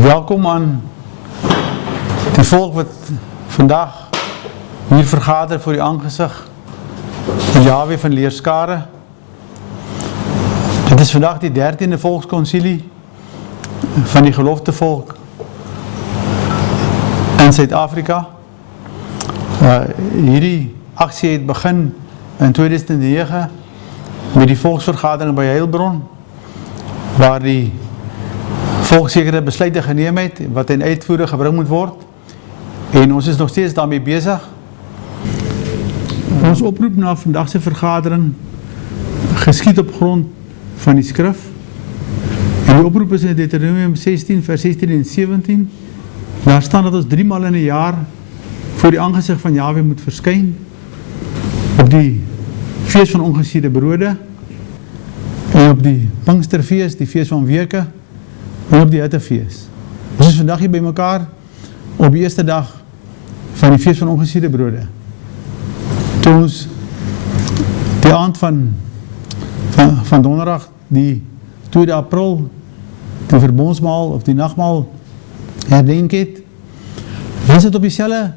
Welkom aan die volk wat vandag hier vergader voor die aangesig van Jahwe van leerskare. Dit is vandag die 13de volkskonsilie van die geloftevolk in Suid-Afrika. Hierdie aksie het begin in 2009 met die volksvergadering by Heilbron, waar die volk sekere besluite geneem het wat in uitvoering gebring moet word, en ons is nog steeds daarmee besig. Ons oproep na vandagse vergadering geskied op grond van die skrif, en die oproep is in Deuteronomium 16 vers 16 en 17. Daar staan dat ons 3 maal in 'n jaar voor die aangesig van Jahwe moet verskyn op die fees van ongesierde brode, en op die Pinksterfees, die fees van weke, en op die Hittefees. Ons is vandag hier by mekaar op die eerste dag van die fees van ongesierde brode. Toe ons die aand van donderdag, die 2 April, die verbondsmaal of die nagmaal herdenk het, was het op dieselfde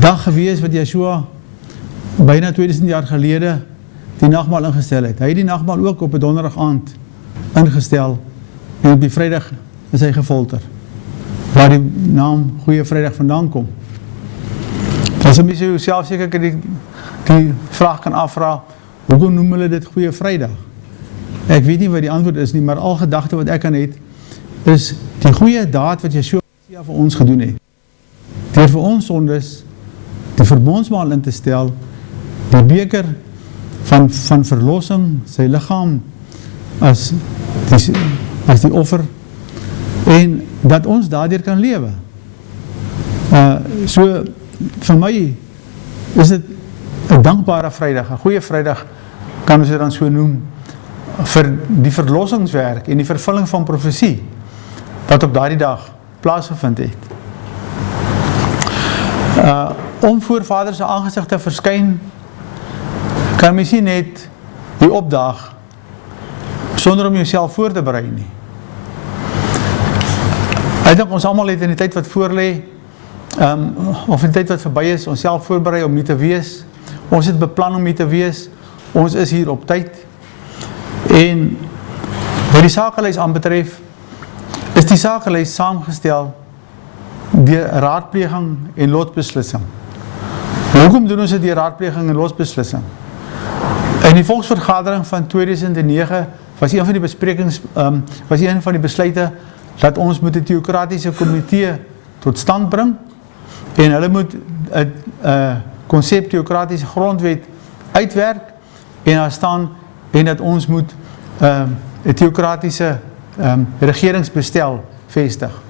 dag gewees wat Yeshua byna 2000 jaar gelede die nagmaal ingestel het. Hy het die nagmaal ook op 'n donderdag aand ingestel, en op die Vrydag is hy gefolter, waar die naam Goeie Vrydag vandaan kom. As jy mense jouself seker die vraag kan afvra, hoekom noem hulle dit Goeie Vrydag? Ek weet nie wat die antwoord is nie, maar al gedagte wat ek aan het, is die goeie daad wat Yeshua vir ons gedoen het. Deur vir ons sondes die verbondsmaal in te stel, die beker van verlossing, sy liggaam as die offer, en dat ons daardeur kan lewe. So vir my is dit 'n dankbare Vrydag, 'n goeie Vrydag kan ons dit dan so noem, vir die verlossingswerk en die vervulling van profesie wat op daardie dag plaasgevind het. Om voor Vader se aangesig te verskyn, kan mens nie net die opdag sonder om jouself voor te berei nie. Ek dink ons almal het in die tyd wat voorlê, of in die tyd wat verby is, ons self voorberei om hier te wees. Ons het beplan om hier te wees. Ons is hier op tyd. En wat die sakelys aanbetref, is die sakelys saamgestel deur raadpleging en lotbeslissing. Hoekom doen ons dit deur raadpleging en lotbeslissing? In die volksvergadering van 2009 was een van die besprekings, was een van die besluite dat ons moet 'n teokratiese komitee tot stand bring, en hulle moet 'n konsep teokratiese grondwet uitwerk, en daar staan, en dat ons moet 'n teokratiese regeringsbestel vestig.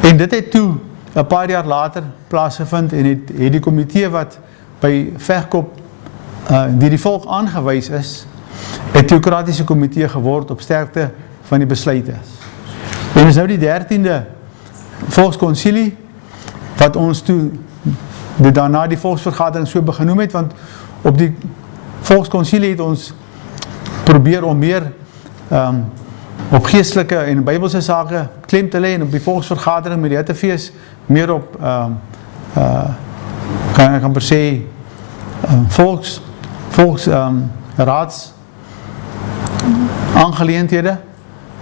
En dit het toe 'n paar jaar later plaasgevind, en het die komitee wat by Vegkop deur die volk aangewys is, 'n teokratiese komitee geword op sterkte van die besluite. En is nou die 13de volkskonsilie, wat ons toe daarna die volksvergadering so begenoem het, want op die volkskonsilie het ons probeer om meer op geestelike en Bybelse sake klem te lê, en op die volksvergadering met die Hittefees meer op kan per se volksraads aangeleenthede,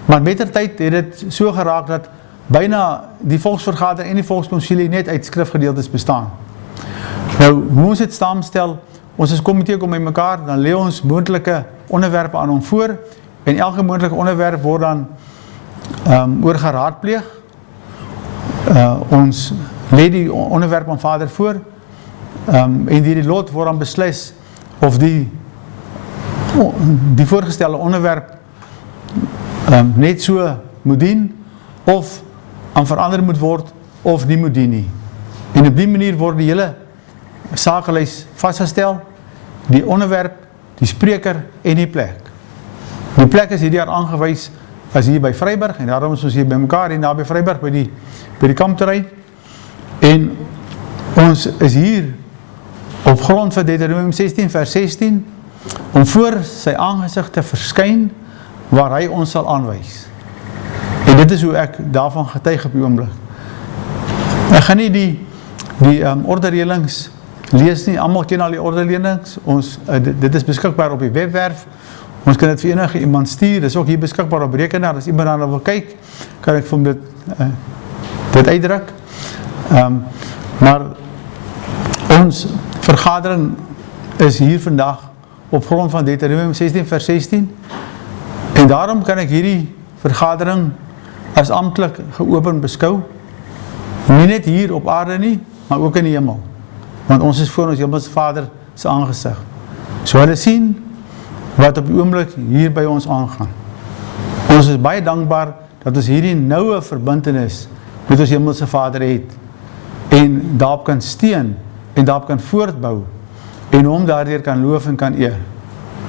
maar mettertyd het dit so geraak dat byna die volksvergadering en die volkskonsilie net uit skrifgedeeltes bestaan. Nou, hoe ons dit saamstel, ons as komitee kom by mekaar, dan lê ons moontlike onderwerpe aan hom voor, en elke moontlike onderwerp word dan oor geraadpleeg. Ons lê die onderwerp aan Vader voor, en die lot word dan beslis of die voorgestelde onderwerp net so moet dien, of aan verander moet word, of nie moet dien nie. En op die manier word die hele sakelys vasgestel, die onderwerp, die spreker en die plek. Die plek is hierdie jaar aangewys as hier by Vryburg, en daarom is ons hier by mekaar, hier naby Vryburg, by die kampterrein, en ons is hier op grond van Deuteronomium 16 vers 16, om voor sy aangesig te verskyn, waar hy ons sal aanwys. En dit is hoe ek daarvan getuig op die oomblik. Ek gaan nie die ordereëlings lees nie, almal ken al die ordereëlings, dit is beskikbaar op die webwerf, ons kan dit vir enige iemand stuur, dit is ook hier beskikbaar op rekenaar, as iemand daarna wil kyk, kan ek vir hom dit uitdruk. Maar ons vergadering is hier vandag op grond van Deuteronomium 16 vers 16, en daarom kan ek hierdie vergadering as amptelik geopen beskou, nie net hier op aarde nie, maar ook in die hemel, want ons is voor ons hemelse Vader se aangesig. So hulle sien wat op die oomblik hier by ons aangaan. Ons is baie dankbaar dat ons hierdie noue verbintenis met ons hemelse Vader het, en daarop kan steun, en daarop kan voortbou, en hom daardeur kan loof en kan eer.